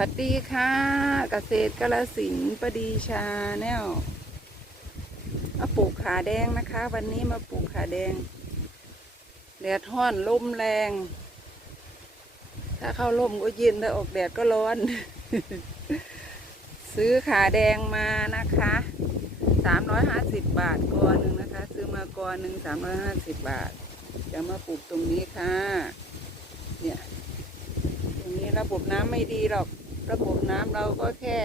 วัสดีค่ะ เกษตรกาลสินประดีชาแนลมาปลูกขาแดงนะคะ วันนี้มาปลูกขาแดงแดดห้อนลมแรง ถ้าเข้าลมก็เย็นถ้าออกแดดก็ร้อน ซื้อขาแดงมานะคะสามร้อยห้าสิบบาทกอหนึ่งนะคะ ซื้อมากอหนึ่งสามร้อยห้าสิบบาท จะมาปลูกตรงนี้ค่ะ เนี่ย ตรงนี้ระบบน้ำไม่ดีหรอก ระบบน้ำเราก็แค่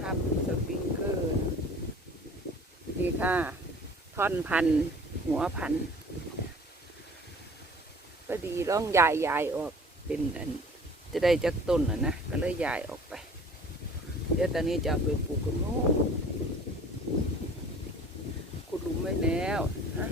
ทำสปริงเกอร์นี่ค่ะ ท่อนพัน หัวพันก็ดีร่องยายยายออกเป็นอัน จะได้จากต้นอะนะ ก็เลยยายออกไป เดี๋ยวตอนนี้จะไปปลูกกันโน้ขุดหลุมไว้แล้วฮะ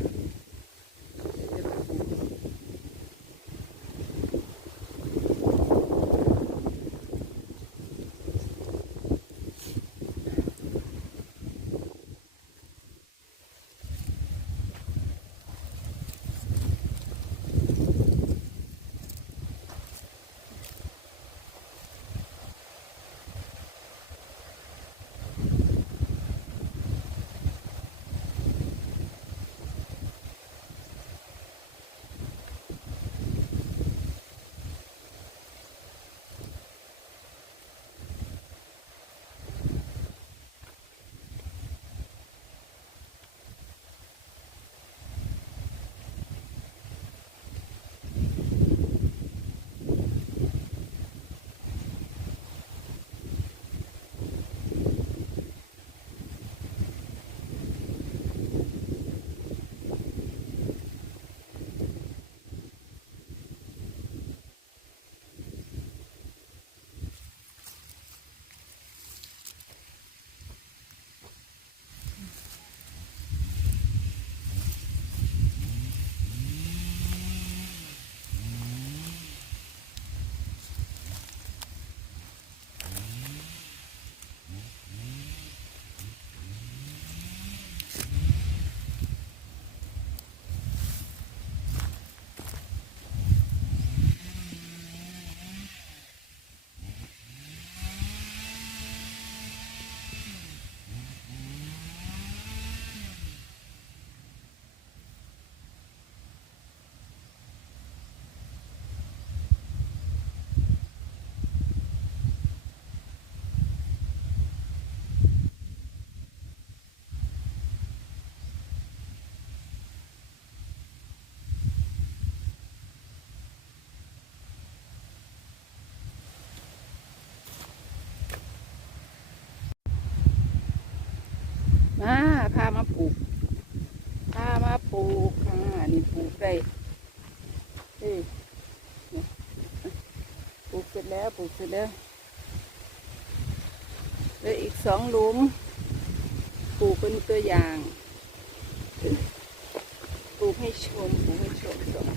ปลูกพามาปลูกค่ะนี่ปลูกได้เฮ้ยเนี่ปลูกเสร็จแล้วปลูกเสร็จแล้วเหลืออีกสองหลุมปลูกเป็นตัวอย่างปลูกให้ชมปลูกให้ชมสอง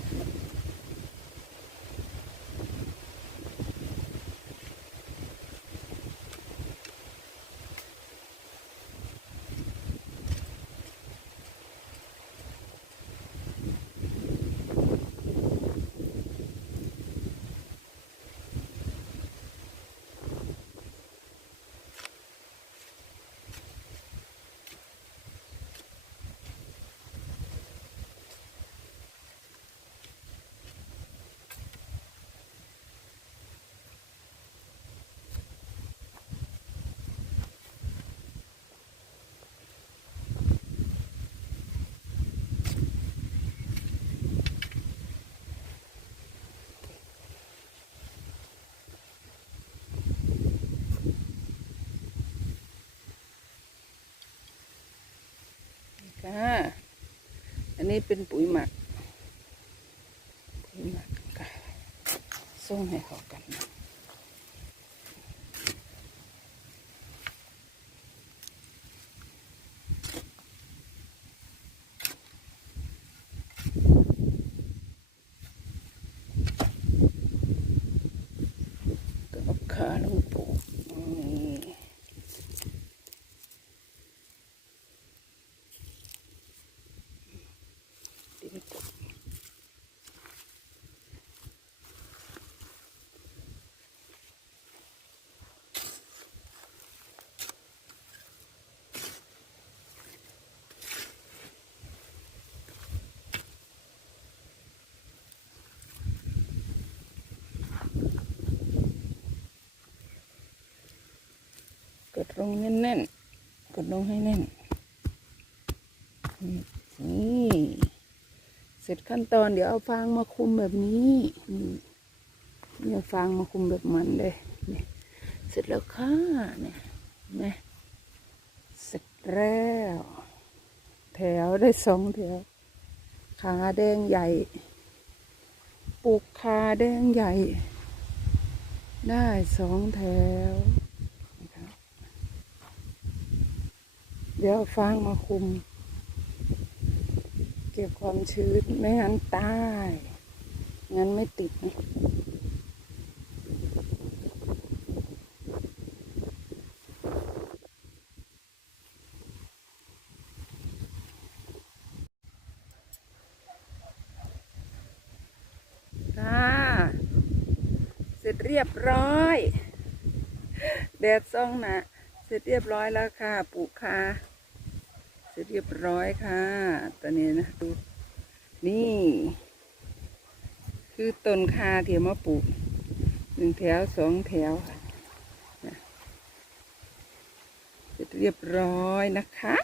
ค่ะ อั นี้เป็นปุ๋ยหมักปุ๋ยหมักค่ะส่งให้เขากันนะก็เอาขาลงปลูกอืม ดินกบ ลงแน่นๆ กดลงให้แน่น นี่เสร็จขั้นตอนเดี๋ยวเอาฟางมาคุมแบบนี้นี่นี่เอาฟางมาคุมแบบมันเลยนี่เสร็จแล้วค่ะเนี่ยนไหมเสร็จแล้ว แถวได้สองแถวขาแดงใหญ่ปลูกขาแดงใหญ่ ได้สองแถวนะครับ เดี๋ยวฟางมาคุม เก็บความชื้นไม่งั้นตาย งั้นไม่ติดนะค่ะเสร็จเรียบร้อย แดดซ่องนะเสร็จเรียบร้อยแล้วค่ะ ปลูกคา เสร็จเรียบร้อยค่ะ ตอนนี้นะดูนี่ คือต้นคาเที่เอามาปลูกหนึ่งแถวสองแถวค่ะเรียบร้อยนะคะ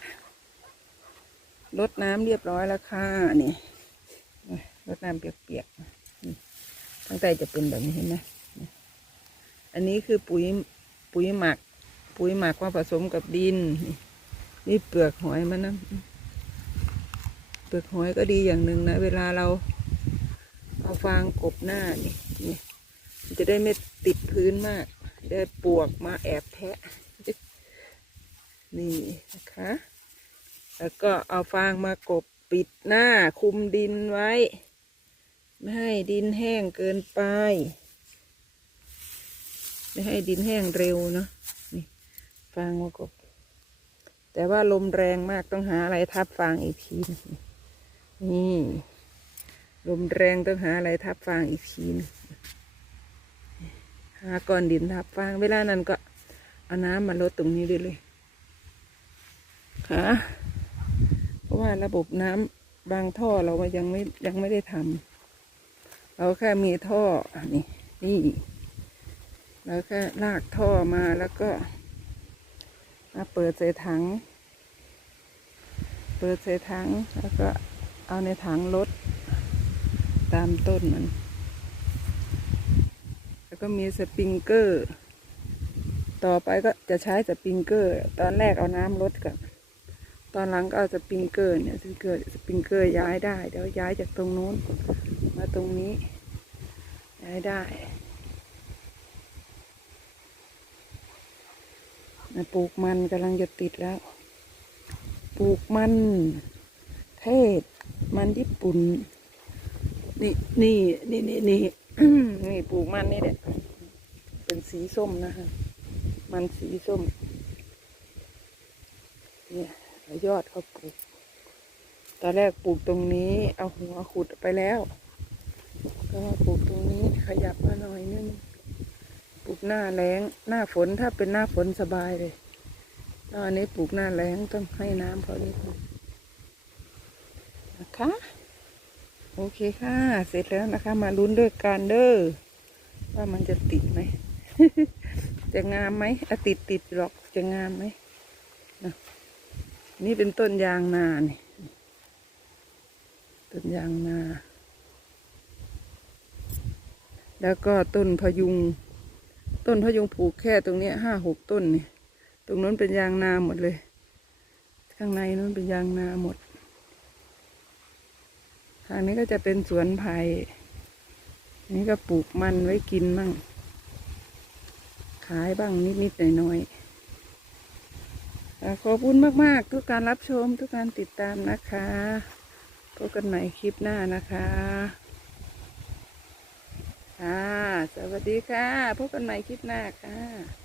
รดน้ำเรียบร้อยแล้วค่ะนี่รดน้ำเปียกๆนี่ตั้งแต่จะเป็นแบบนี้เห็นไหมอันนี้คือปุ๋ยปุ๋ยหมัก ปุ๋ยหมักมาผสมกับดินนี่ นี่เปลือกหอยมันนะเปลือกหอยก็ดีอย่างหนึ่งนะ เวลาเราเอาฟางกบหน้านี่นี่จะได้ไม่ติดพื้นมาก ได้ปวกมาแอบแทะ นี่นะคะ แล้วก็เอาฟางมากบปิดหน้าคุมดินไว้ ไม่ให้ดินแห้งเกินไป ไม่ให้ดินแห้งเร็วเนาะนี่ฟางมากบ แต่ว่าลมแรงมากต้องหาอะไรทับฟางอีกทีนี่ ลมแรงต้องหาอะไรทับฟางอีกทีนึงหาก้อนดินทับฟางเวลานั้นก็เอาน้ำมาลดตรงนี้ได้เลยค่ะเพราะว่าระบบน้ำบางท่อเราก็ยังไม่ยังไม่ได้ทำเราแค่มีท่อนี่นี่เราแค่ลากท่อมาแล้วก็ มาเปิดใส่ถัง เปิดใส่ถัง แล้วก็เอาในถังลดตามต้นมัน แล้วก็มีสปริงเกอร์ ต่อไปก็จะใช้สปริงเกอร์ ตอนแรกเอาน้ำลดก่อน ตอนหลังก็เอาสปริงเกอร์เนี่ยสปริงเกอร์สปริงเกอร์ย้ายได้ เดี๋ยวย้ายจากตรงนู้นมาตรงนี้ย้ายได้นะ ปลูกมันกำลังจะติดแล้ว ปลูกมัน เทศ มันญี่ปุ่น นี่นี่นี่นี่นี่นี่ปลูกมันนี่แหละเป็นสีส้มนะคะ มันสีส้ม เนี่ยยอดเขาปลูก ตอนแรกปลูกตรงนี้ เอาหัวขุดไปแล้ว ก็ปลูกตรงนี้ขยับมาหน่อยนึง ปลูกหน้าแล้ง หน้าฝนถ้าเป็นหน้าฝนสบายเลยตอนนี้ปลูกหน้าแล้งต้องให้น้ำเขานิดนึงนะคะ โอเคค่ะ เสร็จแล้วนะคะ มาลุ้นด้วยกันเด้อว่ามันจะติดไหม จะงามไหมอะติดติดหรอกจะงามไหมนี่เป็นต้นยางนาเนี่ยต้นยางนา แล้วก็ต้นพยุง ต้นพยุงปลูกแค่ตรงนี้ห้าหกต้นนี่ตรงนู้นเป็นยางนาหมดเลย ข้างในนู้นเป็นยางนาหมด ทางนี้ก็จะเป็นสวนไผ่นี้ก็ปลูกมันไว้กินมั่ง ขายบ้างนิดๆหน่อยๆขอบคุณมากๆ ทุกการรับชมทุกการติดตามนะคะพบกันใหม่คลิปหน้านะคะ ค่ะ สวัสดีค่ะ พบกันใหม่คลิปหน้าค่ะ